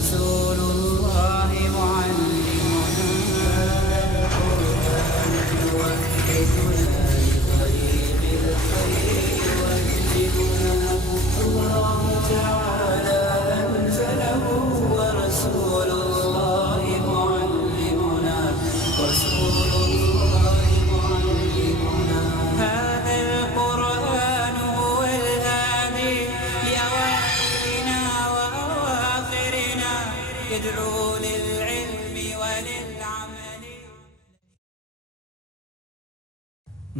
رسول الله معلمنا القرآن يوحدنا لطريق الخير يوجهنا الله تعالى أنزله ورسول الله معلمنا رسول الله معلمنا هذا القرآن هو الهادي لأوائلنا وأواخرنا يدعو للعلم وللعمل.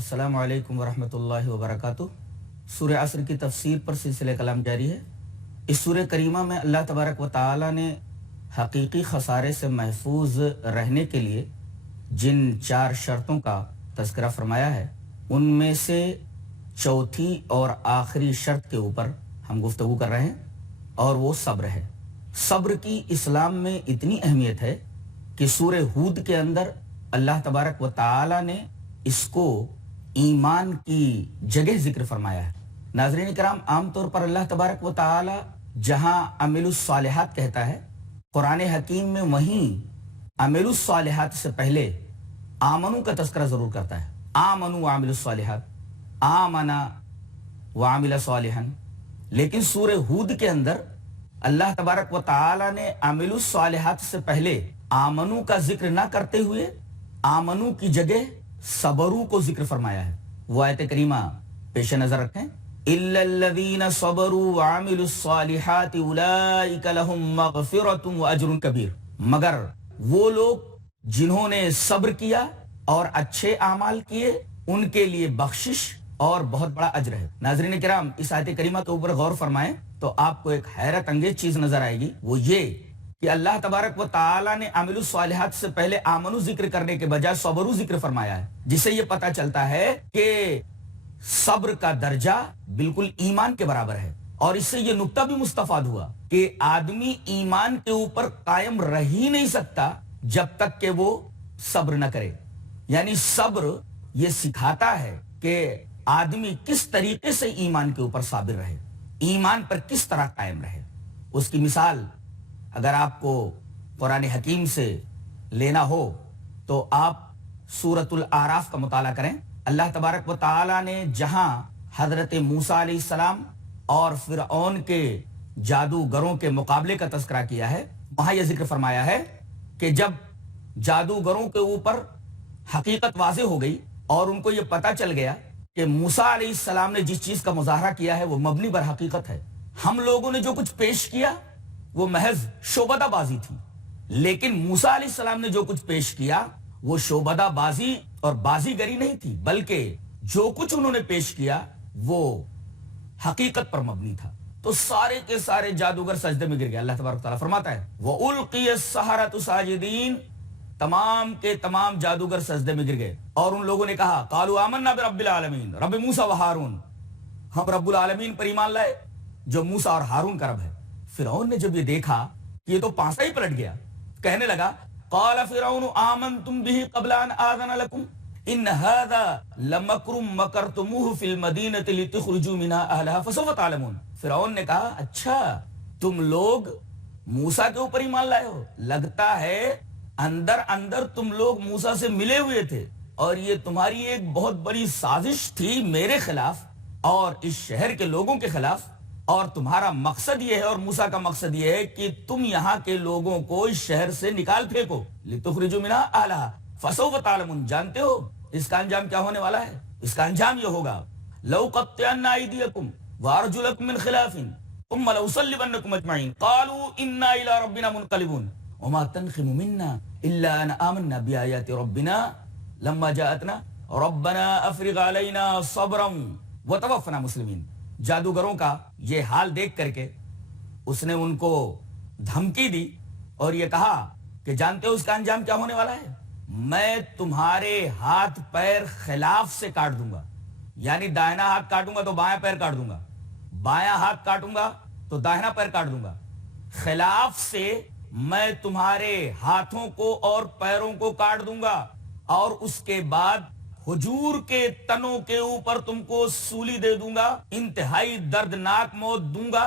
السلام علیکم ورحمۃ اللہ وبرکاتہ. سورہ عصر کی تفسیر پر سلسلہ کلام جاری ہے. اس سورہ کریمہ میں اللہ تبارک و تعالی نے حقیقی خسارے سے محفوظ رہنے کے لیے جن 4 شرطوں کا تذکرہ فرمایا ہے ان میں سے چوتھی اور آخری شرط کے اوپر ہم گفتگو کر رہے ہیں اور وہ صبر ہے. صبر کی اسلام میں اتنی اہمیت ہے کہ سورہ ہود کے اندر اللہ تبارک و تعالی نے اس کو ایمان کی جگہ ذکر فرمایا ہے. ناظرین کرام عام طور پر اللہ تبارک و تعالی جہاں عمل الصالحات کہتا ہے قرآن حکیم میں وہیں عمل الصالحات سے پہلے آمنو کا تذکرہ ضرور کرتا ہے. آمنو وعمل الصالحات، آمنا وعمل صالحا. لیکن سورہ ہود کے اندر اللہ تبارک و تعالی نے عمل الصالحات سے پہلے آمنو کا ذکر نہ کرتے ہوئے آمنو کی جگہ صبرو کو ذکر فرمایا ہے. وہ آیت کریمہ پیش نظر رکھیں. إِلَّا الَّذِينَ صَبَرُوا وَعَمِلُوا الصَّالِحَاتِ أُولَئِكَ لَهُمْ مَغْفِرَةٌ وَأَجْرٌ كَبِيرٌ. مگر وہ لوگ جنہوں نے صبر کیا اور اچھے اعمال کیے ان کے لیے بخشش اور بہت بڑا اجر ہے. ناظرین کرام اس آیت کریمہ کے اوپر غور فرمائیں تو آپ کو ایک حیرت انگیز چیز نظر آئے گی. وہ یہ کہ اللہ تبارک و تعالی نے عمل الصالحات سے پہلے آمنو ذکر کرنے کے بجائے صبرو ذکر فرمایا ہے، جس سے یہ پتہ چلتا ہے کہ صبر کا درجہ بالکل ایمان کے برابر ہے. اور اس سے یہ نقطہ بھی مستفاد ہوا کہ آدمی ایمان کے اوپر قائم رہ ہی نہیں سکتا جب تک کہ وہ صبر نہ کرے. یعنی صبر یہ سکھاتا ہے کہ آدمی کس طریقے سے ایمان کے اوپر صابر رہے، ایمان پر کس طرح قائم رہے. اس کی مثال اگر آپ کو قرآن حکیم سے لینا ہو تو آپ سورۃ الاعراف کا مطالعہ کریں. اللہ تبارک و تعالی نے جہاں حضرت موسیٰ علیہ السلام اور فرعون کے جادوگروں کے مقابلے کا تذکرہ کیا ہے وہاں یہ ذکر فرمایا ہے کہ جب جادوگروں کے اوپر حقیقت واضح ہو گئی اور ان کو یہ پتہ چل گیا کہ موسیٰ علیہ السلام نے جس چیز کا مظاہرہ کیا ہے وہ مبنی بر حقیقت ہے، ہم لوگوں نے جو کچھ پیش کیا وہ محض شعبدہ بازی تھی، لیکن موسیٰ علیہ السلام نے جو کچھ پیش کیا وہ شعبدہ بازی اور بازی گری نہیں تھی، بلکہ جو کچھ انہوں نے پیش کیا وہ حقیقت پر مبنی تھا. تو سارے کے سارے جادوگر سجدے میں گر گئے. اللہ تبارک تعالیٰ فرماتا ہے وَأُلْقِيَ السَّحَرَةُ سَاجِدِينَ، تمام کے تمام جادوگر سجدے میں گر گئے اور ان لوگوں نے کہا قَالُوا آمَنَّا بِرَبِّ الْعَالَمِينَ رب موسیٰ و ہارون، ہم رب العالمین پر ایمان لائے جو موسیٰ اور ہارون کا رب ہے. فرعون نے جب یہ دیکھا کہ یہ تو پانسا ہی پلٹ گیا کہنے لگا قال فرعون آمنتم به قبل ان آذن لكم ان هذا لمکر مکرتموه في المدینة لتخرجوا منها اهلها فسوف تعلمون. فرعون نے کہا اچھا تم لوگ موسیٰ کے اوپر ایمان لائے ہو، لگتا ہے اندر اندر تم لوگ موسیٰ سے ملے ہوئے تھے اور یہ تمہاری ایک بہت بڑی سازش تھی میرے خلاف اور اس شہر کے لوگوں کے خلاف، اور تمہارا مقصد یہ ہے اور موسیٰ کا مقصد یہ ہے کہ تم یہاں کے لوگوں کو اس شہر سے نکال پھینکو لتخرجوا منها اهلها فسوف تعلمون. جانتے ہو اس کا انجام کیا ہونے والا ہے؟ اس کا انجام یہ ہوگا لأقطعن أيديكم وأرجلكم من خلاف ثم لأصلبنكم أجمعين قالوا إنا إلى ربنا منقلبون وما تنقم منا إلا أن آمنا بآيات ربنا لما جاءتنا ربنا أفرغ علينا صبرا وتوفنا مسلمين. جادوگروں کا یہ حال دیکھ کر کے اس نے ان کو دھمکی دی اور یہ کہا کہ جانتے ہو اس کا انجام کیا ہونے والا ہے؟ میں تمہارے ہاتھ پیر خلاف سے کاٹ دوں گا. یعنی دائنا ہاتھ کاٹوں گا تو بایاں پیر کاٹ دوں گا، بایاں ہاتھ کاٹوں گا تو داہنا پیر کاٹ دوں گا. خلاف سے میں تمہارے ہاتھوں کو اور پیروں کو کاٹ دوں گا اور اس کے بعد حجور کے تنوں کے اوپر تم کو سولی دے دوں گا، انتہائی دردناک موت دوں گا،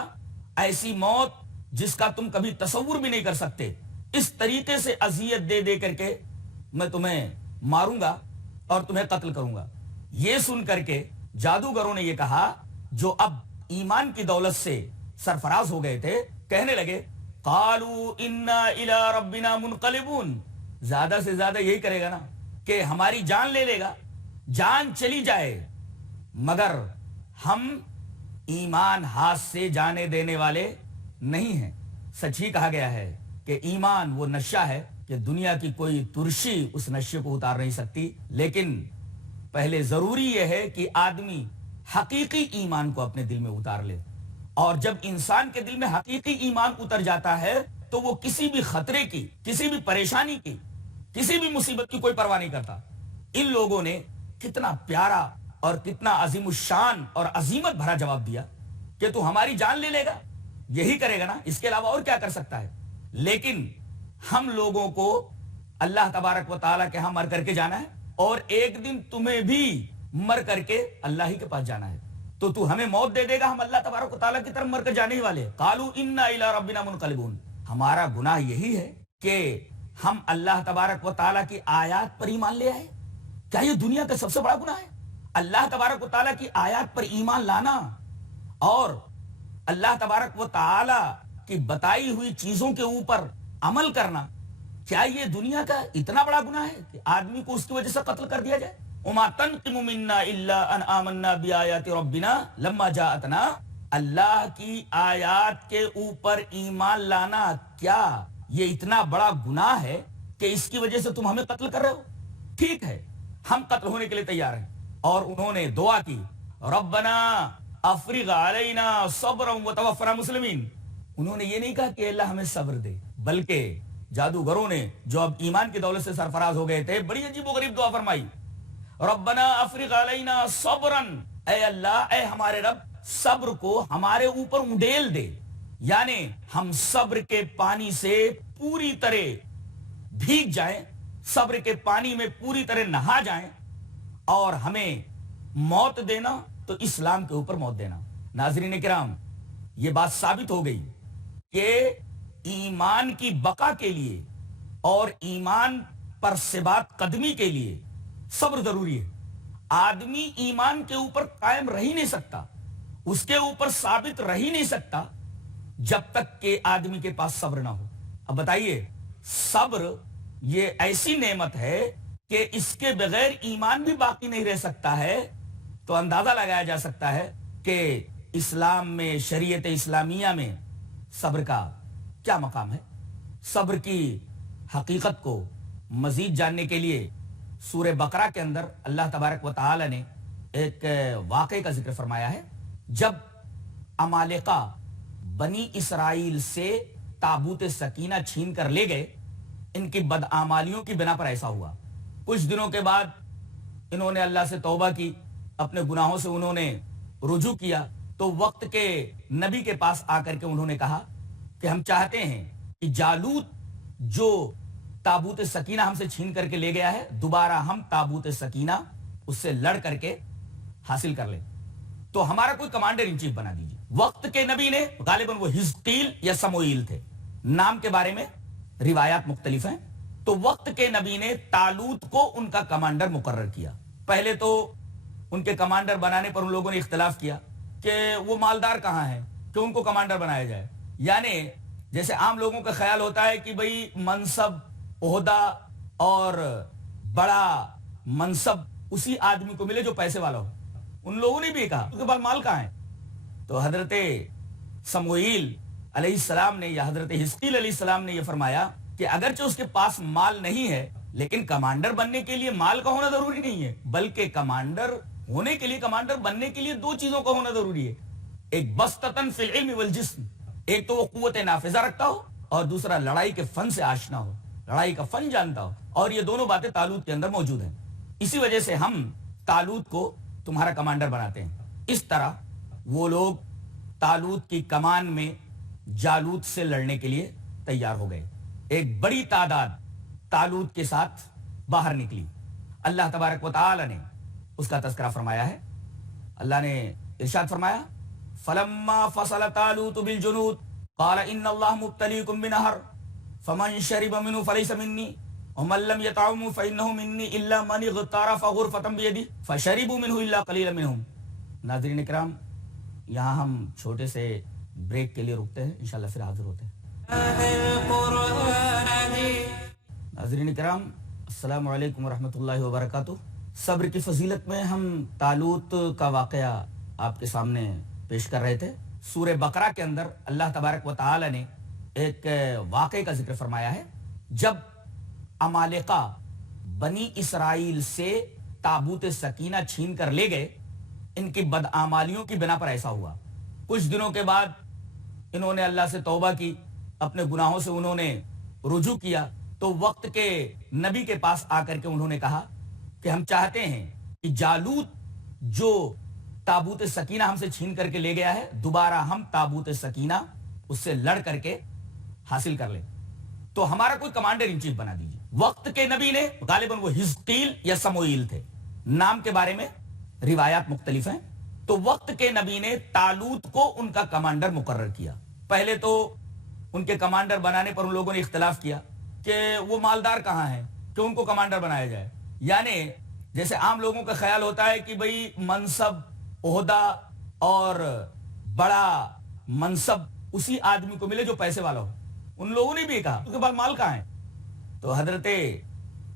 ایسی موت جس کا تم کبھی تصور بھی نہیں کر سکتے، اس طریقے سے اذیت دے دے کر کے میں تمہیں ماروں گا اور تمہیں قتل کروں گا۔ یہ سن کر کے جادوگروں نے یہ کہا، جو اب ایمان کی دولت سے سرفراز ہو گئے تھے، کہنے لگے قالوا انا الی ربنا منقلبون، زیادہ سے زیادہ یہی کرے گا نا کہ ہماری جان لے لے گا، جان چلی جائے، مگر ہم ایمان ہاتھ سے جانے دینے والے نہیں ہیں۔ سچ ہی کہا گیا ہے کہ ایمان وہ نشہ ہے کہ دنیا کی کوئی ترشی اس نشے کو اتار نہیں سکتی، لیکن پہلے ضروری یہ ہے کہ آدمی حقیقی ایمان کو اپنے دل میں اتار لے، اور جب انسان کے دل میں حقیقی ایمان اتر جاتا ہے تو وہ کسی بھی خطرے کی، کسی بھی پریشانی کی، کسی بھی مصیبت کی کوئی پرواہ نہیں کرتا۔ ان لوگوں نے کتنا پیارا اور کتنا عظیم الشان اور عظیمت بھرا جواب دیا کہ تو ہماری جان لے لے گا، یہی کرے گا نا، اس کے علاوہ اور کیا کر سکتا ہے؟ لیکن ہم لوگوں کو اللہ تبارک و تعالیٰ کے ہاں مر کر کے جانا ہے، اور ایک دن تمہیں بھی مر کر کے اللہ ہی کے پاس جانا ہے، تو ہمیں موت دے دے گا، ہم اللہ تبارک و تعالیٰ کی طرف مر کر جانے ہی والے۔ قالوا انا الی ربنا منقلبون، ہمارا گناہ یہی ہے کہ ہم اللہ تبارک و تعالیٰ کی آیات پر ایمان لے آئے۔ کیا یہ دنیا کا سب سے بڑا گناہ ہے؟ اللہ تبارک و تعالیٰ کی آیات پر ایمان لانا اور اللہ تبارک و تعالیٰ کی بتائی ہوئی چیزوں کے اوپر عمل کرنا، کیا یہ دنیا کا اتنا بڑا گناہ ہے کہ آدمی کو اس کی وجہ سے قتل کر دیا جائے؟ وما تنقم منا الا ان آمنا بآیات ربنا لما جاءتنا، اللہ کی آیات کے اوپر ایمان لانا کیا یہ اتنا بڑا گناہ ہے کہ اس کی وجہ سے تم ہمیں قتل کر رہے ہو؟ ٹھیک ہے، ہم قتل ہونے کے لیے تیار ہیں۔ اور انہوں نے دعا کی، ربنا افرغ علینا صبرا وتوفنا مسلمین۔ انہوں نے یہ نہیں کہا کہ اللہ ہمیں صبر دے، بلکہ جادوگروں نے جو اب ایمان کی دولت سے سرفراز ہو گئے تھے، بڑی عجیب و غریب دعا فرمائی، ربنا افرغ علینا صبرا، اے اللہ، اے ہمارے رب، صبر کو ہمارے اوپر انڈیل دے، یعنی ہم صبر کے پانی سے پوری طرح بھیگ جائیں، صبر کے پانی میں پوری طرح نہا جائیں، اور ہمیں موت دینا تو اسلام کے اوپر موت دینا۔ ناظرین کرام، یہ بات ثابت ہو گئی کہ ایمان کی بقا کے لیے اور ایمان پر ثبات قدمی کے لیے صبر ضروری ہے۔ آدمی ایمان کے اوپر قائم رہ ہی نہیں سکتا، اس کے اوپر ثابت رہ ہی نہیں سکتا جب تک کہ آدمی کے پاس صبر نہ ہو۔ اب بتائیے، صبر یہ ایسی نعمت ہے کہ اس کے بغیر ایمان بھی باقی نہیں رہ سکتا ہے، تو اندازہ لگایا جا سکتا ہے کہ اسلام میں، شریعت اسلامیہ میں صبر کا کیا مقام ہے۔ صبر کی حقیقت کو مزید جاننے کے لیے سورہ بقرہ کے اندر اللہ تبارک و تعالی نے ایک واقعے کا ذکر فرمایا ہے۔ جب عمالقہ بنی اسرائیل سے تابوت سکینہ چھین کر لے گئے، ان کی بدعمالیوں کی بنا پر ایسا ہوا۔ کچھ دنوں کے بعد انہوں نے اللہ سے توبہ کی، اپنے گناہوں سے انہوں نے رجوع کیا، تو وقت کے نبی کے پاس آ کر کے انہوں نے کہا کہ ہم چاہتے ہیں کہ جالوت جو تابوت سکینہ ہم سے چھین کر کے لے گیا ہے، دوبارہ ہم تابوت سکینہ اس سے لڑ کر کے حاصل کر لیں، تو ہمارا کوئی کمانڈر ان چیف بنا دیجیے۔ وقت کے نبی نے، غالباً وہ حزقیل یا سموئیل تھے، نام کے بارے میں روایات مختلف ہیں، تو وقت کے نبی نے طالوت کو ان کا کمانڈر مقرر کیا۔ پہلے تو ان کے کمانڈر بنانے پر ان لوگوں نے اختلاف کیا کہ وہ مالدار کہاں ہیں کہ ان کو کمانڈر بنایا جائے، یعنی جیسے عام لوگوں کا خیال ہوتا ہے کہ بھئی منصب، عہدہ اور بڑا منصب اسی آدمی کو ملے جو پیسے والا ہو۔ ان لوگوں نے بھی کہا اس کے پاس مال کہاں ہے؟ تو حضرت سموئیل علیہ السلام نے یا حضرت حزقیل علیہ السلام نے یہ فرمایا کہ اگرچہ اس کے پاس مال نہیں ہے، لیکن کمانڈر بننے کے لیے مال کا ہونا ضروری نہیں ہے، بلکہ کمانڈر ہونے کے لیے، کمانڈر بننے کے لیے دو چیزوں کا ہونا ضروری ہے، ایک بسطتن فی العلم والجسم، ایک تو وہ قوت نافذہ رکھتا ہو، اور دوسرا لڑائی کے فن سے آشنا ہو، لڑائی کا فن جانتا ہو، اور یہ دونوں باتیں طالوت کے اندر موجود ہیں۔ اسی وجہ سے ہم طالوت کو تمہارا کمانڈر بناتے ہیں۔ اس طرح وہ لوگ طالوت کی کمان میں جالوت سے لڑنے کے لیے تیار ہو گئے۔ ایک بڑی تعداد طالوت کے ساتھ باہر نکلی۔ اللہ تبارک و تعالی نے اس کا تذکرہ فرمایا ہے۔ اللہ نے ارشاد فرمایا، فَلَمَّا فَصَلَ طَالُوتُ بِالْجُنُودِ، قال ان اللہ مبتلیکم بنہر فمن شرب منہ فلیس منی ومن لم یطعمہ فانہ منی الا من اغترف غرفۃ بیدہ فشربوا منہ الا قلیلا منہم. ناظرین کرام، یہاں ہم چھوٹے سے بریک کے لیے رکتے ہیں، انشاءاللہ پھر حاضر ہوتے ہیں. ناظرین کرام، السلام علیکم ورحمۃ اللہ وبرکاتہ. صبر کی فضیلت میں ہم طالوت کا واقعہ آپ کے سامنے پیش کر رہے تھے. سورہ بقرہ کے اندر اللہ تبارک و تعالی نے ایک واقعے کا ذکر فرمایا ہے. جب عمالقہ بنی اسرائیل سے تابوت سکینہ چھین کر لے گئے، ان کی بدعمالیوں کی بنا پر ایسا ہوا. کچھ دنوں کے بعد انہوں نے اللہ سے توبہ کی، اپنے گناہوں سے انہوں نے رجوع کیا، تو وقت کے نبی کے پاس آ کر کے انہوں نے کہا کہ ہم چاہتے ہیں کہ جالوت جو تابوت سکینہ ہم سے چھین کر کے لے گیا ہے، دوبارہ ہم تابوت سکینہ اس سے لڑ کر کے حاصل کر لیں، تو ہمارا کوئی کمانڈر ان چیف بنا دیجیے. وقت کے نبی نے، غالباً وہ حزقیل یا سموئیل تھے، نام کے بارے میں روایات مختلف ہیں، تو وقت کے نبی نے طالوت کو ان کا کمانڈر مقرر کیا. پہلے تو ان کے کمانڈر بنانے پر ان لوگوں نے اختلاف کیا کہ وہ مالدار کہاں ہیں کہ ان کو کمانڈر بنایا جائے. یعنی جیسے عام لوگوں کا خیال ہوتا ہے کہ بھئی منصب، عہدہ اور بڑا منصب اسی آدمی کو ملے جو پیسے والا ہو. ان لوگوں نے بھی کہا اس کے پاس مال کہاں ہے؟ تو حضرت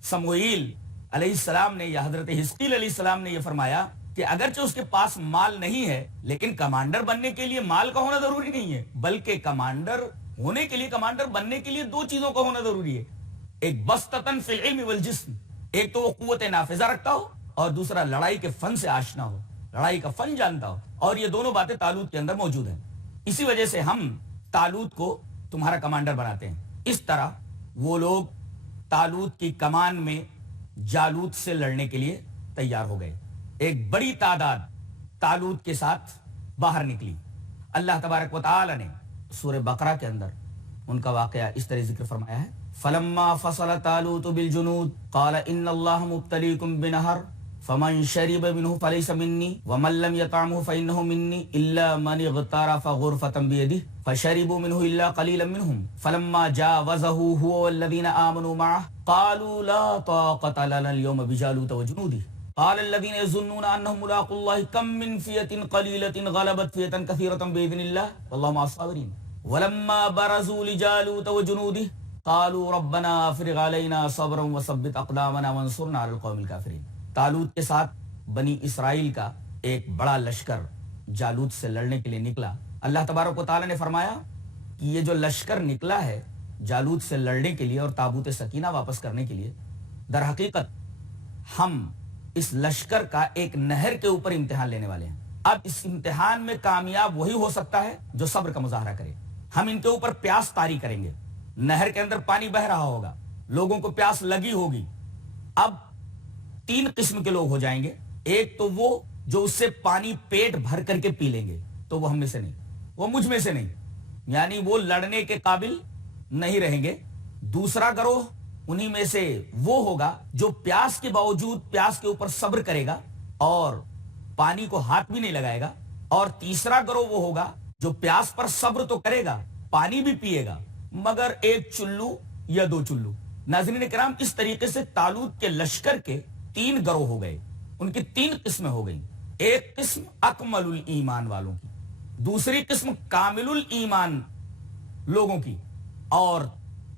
سموئیل علیہ السلام نے یا حضرت حزقیل علیہ السلام نے یہ فرمایا کہ اگرچہ اس کے پاس مال نہیں ہے، لیکن کمانڈر بننے کے لیے مال کا ہونا ضروری نہیں ہے، بلکہ کمانڈر ہونے کے لیے، کمانڈر بننے کے لیے دو چیزوں کا ہونا ضروری ہے. ایک بسطتن فی العلم والجسم، ایک تو وہ قوت نافذہ رکھتا ہو، اور دوسرا لڑائی کے فن سے آشنا ہو، لڑائی کا فن جانتا ہو. اور یہ دونوں باتیں طالوت کے اندر موجود ہیں. اسی وجہ سے ہم طالوت کو تمہارا کمانڈر بناتے ہیں. اس طرح وہ لوگ طالوت کی کمان میں جالوت سے لڑنے کے لیے تیار ہو گئے. ایک بڑی تعداد طالوت کے ساتھ باہر نکلی. اللہ تبارک و تعالی نے سورہ بقرہ کے اندر ان کا واقعہ اس طرح ذکر فرمایا ہے. فلما فصل طالوت بالجنود قال ان اللہ مبتلیکم بنہر فمن شرب منہ فلیس منی ومن لم یطعمہ فانہ منی الا من اغترف غرفۃ بیدہ فشربوا منہ الا قلیلا منہم فلما جاوزہ هو والذین آمنوا معہ قالوا لا طاقة لنا اليوم بجالوت وجنودہ قال الذين يظنون انهم ملاقو الله كم من فئة قليلة غلبت فئة كثيرة بإذن الله والله مع الصابرين ولما برزوا لجالوت وجنوده قالوا ربنا افرغ علينا صبرا وثبت اقدامنا وانصرنا على القوم الكافرين. طالوت کے ساتھ بنی اسرائیل کا ایک بڑا لشکر جالوت سے لڑنے کے لیے نکلا. اللہ تبارک و تعالی نے فرمایا کہ یہ جو لشکر نکلا ہے جالوت سے لڑنے کے لیے اور تابوت سکینہ واپس کرنے کے لیے، در حقیقت ہم اس لشکر کا ایک نہر کے اوپر امتحان لینے والے ہیں. اب اس امتحان میں کامیاب وہی ہو سکتا ہے جو صبر کا مظاہرہ کرے. ہم ان کے اوپر پیاس طاری کریں گے. نہر کے اندر پانی بہ رہا ہوگا، لوگوں کو پیاس لگی ہوگی. اب 3 قسم کے لوگ ہو جائیں گے. ایک تو وہ جو اس سے پانی پیٹ بھر کر کے پی لیں گے، تو وہ ہم میں سے نہیں، وہ مجھ میں سے نہیں، یعنی وہ لڑنے کے قابل نہیں رہیں گے. دوسرا گروہ انہی میں سے وہ ہوگا جو پیاس کے باوجود پیاس کے اوپر صبر کرے گا اور پانی کو ہاتھ بھی نہیں لگائے گا. اور تیسرا گروہ وہ ہوگا جو پیاس پر صبر تو کرے گا، پانی بھی پیے گا، مگر 1 چلو یا 2 چلو. ناظرین کرام، اس طریقے سے طالوت کے لشکر کے 3 گروہ ہو گئے. ان کی 3 قسمیں ہو گئیں. ایک قسم اکمل الایمان والوں کی، دوسری قسم کامل الایمان لوگوں کی، اور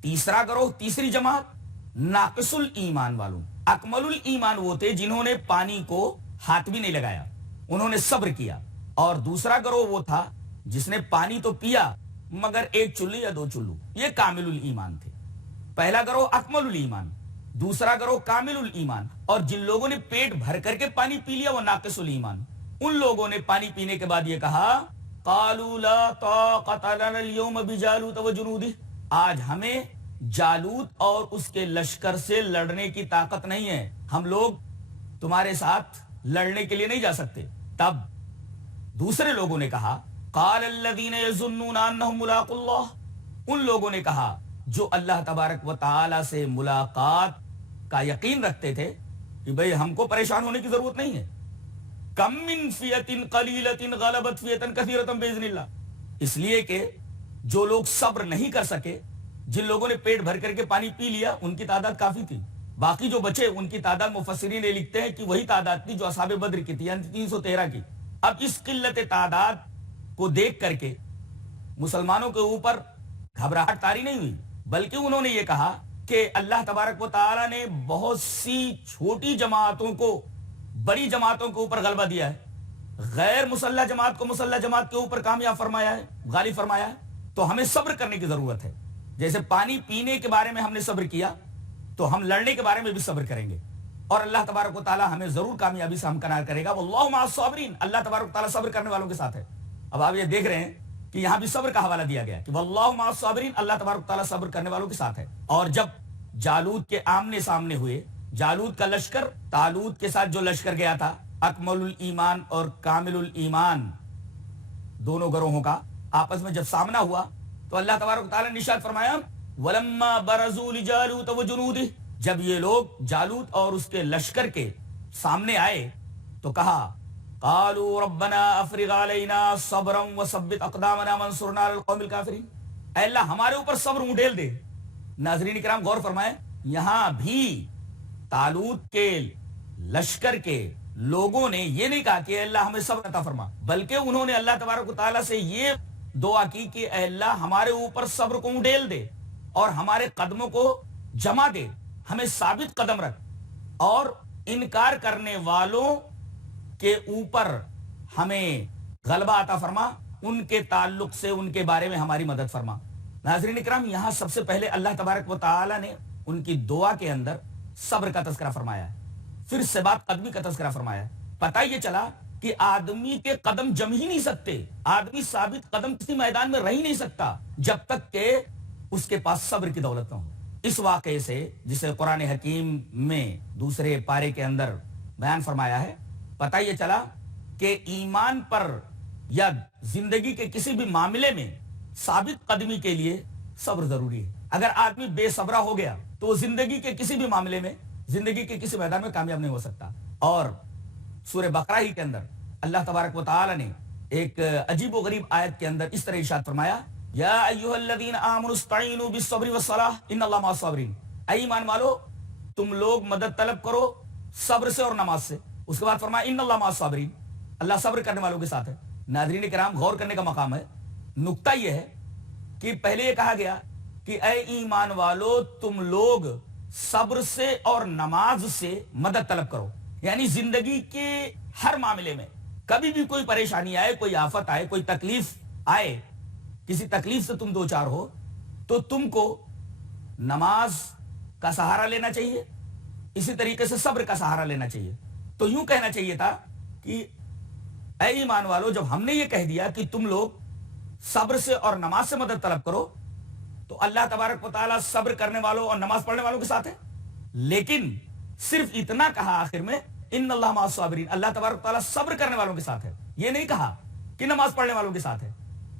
تیسرا گروہ، تیسری جماعت ناقص الایمان والوں. اکمل الایمان وہ تھے جنہوں نے پانی کو ہاتھ بھی نہیں لگایا، انہوں نے صبر کیا. اور دوسرا گروہ وہ تھا جس نے پانی تو پیا مگر 1 چلو یا 2 چلو. یہ کامل الایمان تھے. پہلا گروہ اکمل الایمان، دوسرا گروہ کامل الایمان. اور جن لوگوں نے پیٹ بھر کر کے پانی پی لیا وہ ناقص الایمان. ان لوگوں نے پانی پینے کے بعد یہ کہا قالوا لا طاقة لنا اليوم بجالوت وجنودہ، آج ہمیں جالوت اور اس کے لشکر سے لڑنے کی طاقت نہیں ہے، ہم لوگ تمہارے ساتھ لڑنے کے لیے نہیں جا سکتے. تب دوسرے لوگوں نے کہا قال الذين يظنون انهم ملاقو الله، ان لوگوں نے کہا جو اللہ تبارک و تعالی سے ملاقات کا یقین رکھتے تھے کہ بھئی ہم کو پریشان ہونے کی ضرورت نہیں ہے. کم من فئة قلیلة غلبت فئة کثیرة باذن اللہ، اس لیے کہ جو لوگ صبر نہیں کر سکے، جن لوگوں نے پیٹ بھر کر کے پانی پی لیا، ان کی تعداد کافی تھی، باقی جو بچے ان کی تعداد مفسرین نے لکھتے ہیں کہ وہی تعداد تھی جو اصحاب بدر کی تھی، یعنی 313 کی۔ اب اس قلت تعداد کو دیکھ کر کے مسلمانوں کے اوپر گھبراہٹ طاری نہیں ہوئی، بلکہ انہوں نے یہ کہا کہ اللہ تبارک و تعالی نے بہت سی چھوٹی جماعتوں کو بڑی جماعتوں کے اوپر غلبہ دیا ہے، غیر مسلح جماعت کو مسلح جماعت کے اوپر کامیاب فرمایا ہے، غالب فرمایا ہے، تو ہمیں صبر کرنے کی ضرورت ہے۔ جیسے پانی پینے کے بارے میں ہم نے صبر کیا، تو ہم لڑنے کے بارے میں بھی صبر کریں گے، اور اللہ تبارک و تعالی ہمیں ضرور کامیابی سے ہمکنار کرے گا۔ واللہ مع الصابرین، اللہ تبارک و تعالی صبر کرنے والوں کے ساتھ ہے۔ اب آپ یہ دیکھ رہے ہیں کہ یہاں بھی صبر کا حوالہ دیا گیا کہ واللہ مع الصابرین، اللہ تبارک و تعالی صبر کرنے والوں کے ساتھ ہے۔ اور جب جالوت کے آمنے سامنے ہوئے، جالوت کا لشکر طالوت کے ساتھ جو لشکر گیا تھا، اکمل الایمان اور کامل الایمان دونوں گروہوں کا آپس میں جب سامنا ہوا، تو اللہ تبارک و تعالی نے ارشاد فرمایا وَلَمَّا بَرَزُوا لِجَالُوتَ وَجُنُودِهِ، جب یہ لوگ جالوت اور اس کے لشکر کے سامنے آئے تو کہا قالوا ربنا افرغ علینا صبرا وثبت اقدامنا وانصرنا علی القوم الکافرین، اے اللہ ہمارے اوپر صبر اونڈیل دے۔ ناظرین کرام غور فرمائیں، یہاں بھی طالوت کے لشکر کے لوگوں نے یہ نہیں کہا کہ اے اللہ ہمیں صبر عطا فرما، بلکہ انہوں نے اللہ تبارک و تعالیٰ سے یہ دعا کی کہ اے اللہ ہمارے اوپر صبر کو اونڈیل دے اور ہمارے قدموں کو جما دے، ہمیں ثابت قدم رکھ، اور انکار کرنے والوں کے اوپر ہمیں غلبہ عطا فرما، ان کے تعلق سے ان کے بارے میں ہماری مدد فرما۔ ناظرین اکرام، یہاں سب سے پہلے اللہ تبارک و تعالی نے ان کی دعا کے اندر صبر کا تذکرہ فرمایا ہے، پھر ثبات قدمی کا تذکرہ فرمایا ہے۔ پتہ یہ چلا کہ آدمی کے قدم جم ہی نہیں سکتے، آدمی ثابت قدم کسی میدان میں رہ ہی نہیں سکتا جب تک کہ اس کے پاس صبر کی دولت نہ ہو۔ اس واقعے سے، جسے قرآن حکیم میں دوسرے پارے کے اندر بیان فرمایا ہے، پتہ یہ چلا کہ ایمان پر یا زندگی کے کسی بھی معاملے میں ثابت قدمی کے لیے صبر ضروری ہے۔ اگر آدمی بے صبرہ ہو گیا تو وہ زندگی کے کسی بھی معاملے میں، زندگی کے کسی میدان میں کامیاب نہیں ہو سکتا۔ اور سورہ بقرہ ہی کے اندر اللہ تبارک و تعالی نے ایک عجیب و غریب آیت کے اندر اس طرح ارشاد فرمایا یا ایھا الذین آمنوا استعینوا بالصبر والصلاۃ ان اللہ مع الصابرین، اے ایمان والو تم لوگ مدد طلب کرو صبر سے اور نماز سے۔ اس کے بعد فرمایا ان اللہ مع الصابرین، اللہ صبر کرنے والوں کے ساتھ ہے۔ ناظرین کرام غور کرنے کا مقام ہے، نقطہ یہ ہے کہ پہلے یہ کہا گیا کہ اے ایمان والو تم لوگ صبر سے اور نماز سے مدد طلب کرو، یعنی زندگی کے ہر معاملے میں کبھی بھی کوئی پریشانی آئے، کوئی آفت آئے، کوئی تکلیف آئے، کسی تکلیف سے تم دوچار ہو تو تم کو نماز کا سہارا لینا چاہیے، اسی طریقے سے صبر کا سہارا لینا چاہیے۔ تو یوں کہنا چاہیے تھا کہ اے ایمان والو جب ہم نے یہ کہہ دیا کہ تم لوگ صبر سے اور نماز سے مدد طلب کرو، تو اللہ تبارک و تعالیٰ صبر کرنے والوں اور نماز پڑھنے والوں کے ساتھ ہے، لیکن صرف اتنا کہا آخر میں ان اللہ مع الصابرین، اللہ تبارک و تعالیٰ صبر کرنے والوں کے ساتھ ہے، یہ نہیں کہا کہ نماز پڑھنے والوں کے ساتھ ہے۔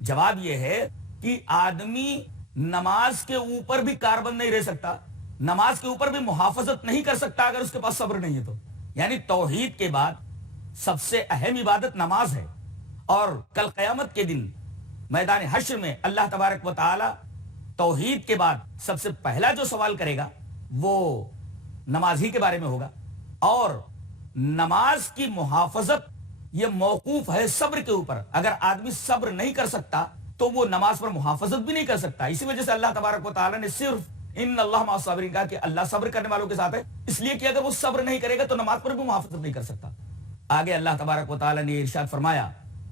جواب یہ ہے کہ آدمی نماز کے اوپر بھی کاربند نہیں رہ سکتا، نماز کے اوپر بھی محافظت نہیں کر سکتا اگر اس کے پاس صبر نہیں ہے تو۔ یعنی توحید کے بعد سب سے اہم عبادت نماز ہے، اور کل قیامت کے دن میدان حشر میں اللہ تبارک و تعالی توحید کے بعد سب سے پہلا جو سوال کرے گا وہ نماز ہی کے بارے میں ہوگا، اور نماز کی محافظت یہ موقوف ہے صبر کے اوپر۔ اگر آدمی صبر نہیں کر سکتا تو وہ نماز پر محافظت بھی نہیں کر سکتا۔ اسی وجہ سے اللہ تبارک و تعالی نے صرف ان اللہ مع الصابرین کہا کہ اللہ صبر کرنے والوں کے ساتھ ہے، اس لیے کہ اگر وہ صبر نہیں کرے گا تو نماز پر بھی محافظت نہیں کر سکتا۔ آگے اللہ تبارک و تعالی نے ارشاد فرمایا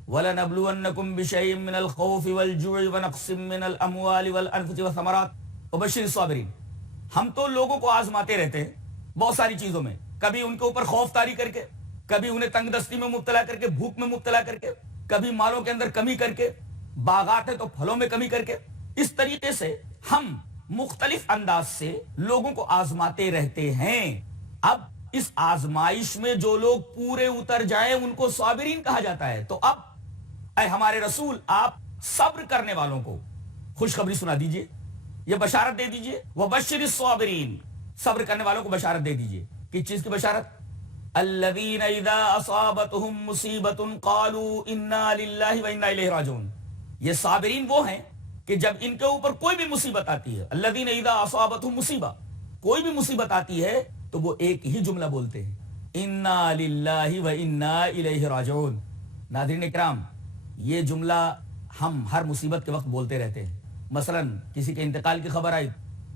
وَلَنَبْلُوَنَّكُمْ بِشَيْءٍ مِّنَ الْخَوْفِ وَالْجُوعِ وَنَقْصٍ مِّنَ الْأَمْوَالِ وَالْأَنفُسِ وَالثَّمَرَاتِ وَبَشِّرِ الصَّابِرِينَ۔ ہم تو لوگوں کو آزماتے رہتے ہیں بہت ساری چیزوں میں، کبھی ان کے اوپر خوف طاری کر کے، کبھی انہیں تنگ دستی میں مبتلا کر کے، بھوک میں مبتلا کر کے، کبھی مالوں کے اندر کمی کر کے، باغات ہیں تو پھلوں میں کمی کر کے۔ اس طریقے سے ہم مختلف انداز سے لوگوں کو آزماتے رہتے ہیں۔ اب اس آزمائش میں جو لوگ پورے اتر جائیں ان کو صابرین کہا جاتا ہے۔ تو اب اے ہمارے رسول آپ صبر کرنے والوں کو خوشخبری سنا دیجئے، یہ بشارت دے دیجئے، وَبَشِّرِ الصَّابِرِينَ، صبر کرنے والوں کو بشارت دے دیجئے۔ کس چیز کی بشارت؟ الَّذِينَ إِذَا أَصَابَتْهُمْ مُصِيبَةٌ قَالُوا إِنَّا لِلَّهِ وَإِنَّا إِلَيْهِ رَاجِعُونَ۔ یہ صابرین وہ ہیں کہ جب ان کے اوپر کوئی بھی مصیبت آتی ہے، الذین اذا اصابتہم مصیبہ، کوئی بھی مصیبت آتی ہے تو وہ ایک ہی جملہ بولتے ہیں، انا للہ و انا الیہ راجعون۔ ناظرین اکرام، یہ جملہ ہم ہر مصیبت کے وقت بولتے رہتے ہیں۔ مثلا کسی کے انتقال کی خبر آئی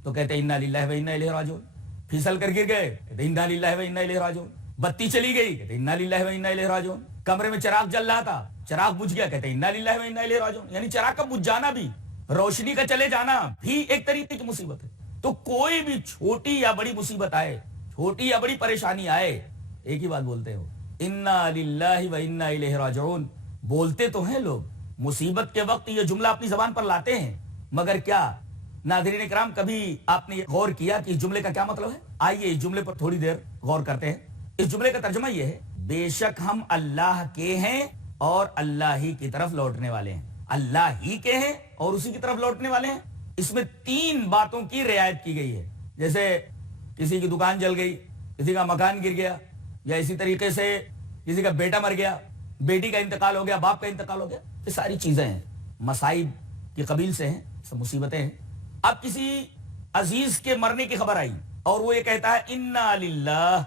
تو کہتے ہیں انا للہ و انا الیہ راجعون، پھسل کر گر گئے کہتے ہیں انا للہ و انا الیہ راجعون، بتی چلی گئی کہتے ہیں انا للہ و انا الیہ راجعون، کمرے میں چراغ جل رہا تھا چراغ بجھ گیا کہتے ہیں انا للہ و انا الیہ راجعون۔ یعنی چراغ کا بجھ جانا بھی، روشنی کا چلے جانا بھی ایک طریقے کی مصیبت ہے۔ تو کوئی بھی چھوٹی یا بڑی مصیبت آئے، چھوٹی یا بڑی پریشانی آئے، ایک ہی بات بولتے ہو، انا للہ و انا الیہ راجعون۔ بولتے تو ہیں لوگ، مصیبت کے وقت یہ جملہ اپنی زبان پر لاتے ہیں، مگر کیا ناظرین اکرام کبھی آپ نے غور کیا کہ اس جملے کا کیا مطلب ہے؟ آئیے اس جملے پر تھوڑی دیر غور کرتے ہیں۔ اس جملے کا ترجمہ یہ ہے، بے شک ہم اللہ کے ہیں اور اللہ ہی کی طرف لوٹنے والے ہیں۔ اللہ ہی کے ہیں اور اسی کی طرف لوٹنے والے ہیں۔ اس میں 3 باتوں کی رعایت کی گئی ہے، جیسے کسی کی دکان جل گئی، کسی کا مکان گر گیا، یا اسی طریقے سے کسی کا بیٹا مر گیا، بیٹی کا انتقال ہو گیا، باپ کا انتقال ہو گیا۔ یہ ساری چیزیں ہیں، مصائب کی قبیل سے ہیں، سب مصیبتیں ہیں۔ اب کسی عزیز کے مرنے کی خبر آئی اور وہ یہ کہتا ہے انا للہ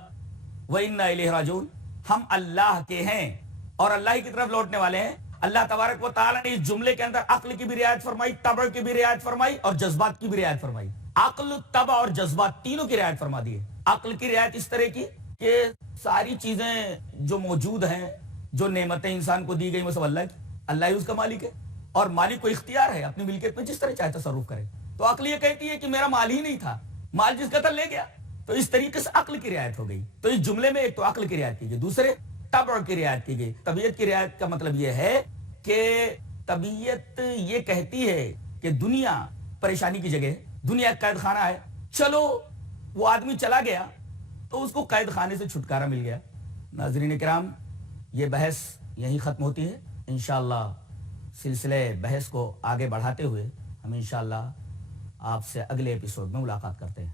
و انا الیہ راجعون، ہم اللہ کے ہیں اور اللہ ہی کی طرف لوٹنے والے ہیں۔ اللہ تبارک و تعالی نے اس جملے کے اندر عقل کی بھی رعایت فرمائی، طبع کی بھی رعایت فرمائی اور جذبات کی بھی رعایت فرمائی۔ عقل، طبع اور جذبات تینوں کی رعایت فرما دی ہے۔ عقل کی رعایت اس طرح کی کہ ساری چیزیں جو موجود ہیں، جو نعمتیں انسان کو دی گئی، وہ سب اللہ کی، اللہ ہی اس کا مالک ہے، اور مالک کو اختیار ہے اپنی ملکیت میں جس طرح چاہے تصرف کرے۔ تو عقل یہ کہتی ہے کہ میرا مال ہی نہیں تھا، مال جس قتل لے گیا۔ تو اس طریقے سے عقل کی رعایت ہو گئی۔ تو اس جملے میں ایک تو عقل کی رعایت کی گئی، دوسرے طبع کی رعایت کی گئی۔ طبیعت کی رعایت کا مطلب یہ ہے کہ طبیعت یہ کہتی ہے کہ دنیا پریشانی کی جگہ ہے، دنیا قید خانہ ہے، چلو وہ آدمی چلا گیا تو اس کو قید خانے سے چھٹکارا مل گیا۔ ناظرین کرام، یہ بحث یہیں ختم ہوتی ہے۔ انشاءاللہ سلسلے بحث کو آگے بڑھاتے ہوئے ہم انشاءاللہ آپ سے اگلے ایپیسوڈ میں ملاقات کرتے ہیں۔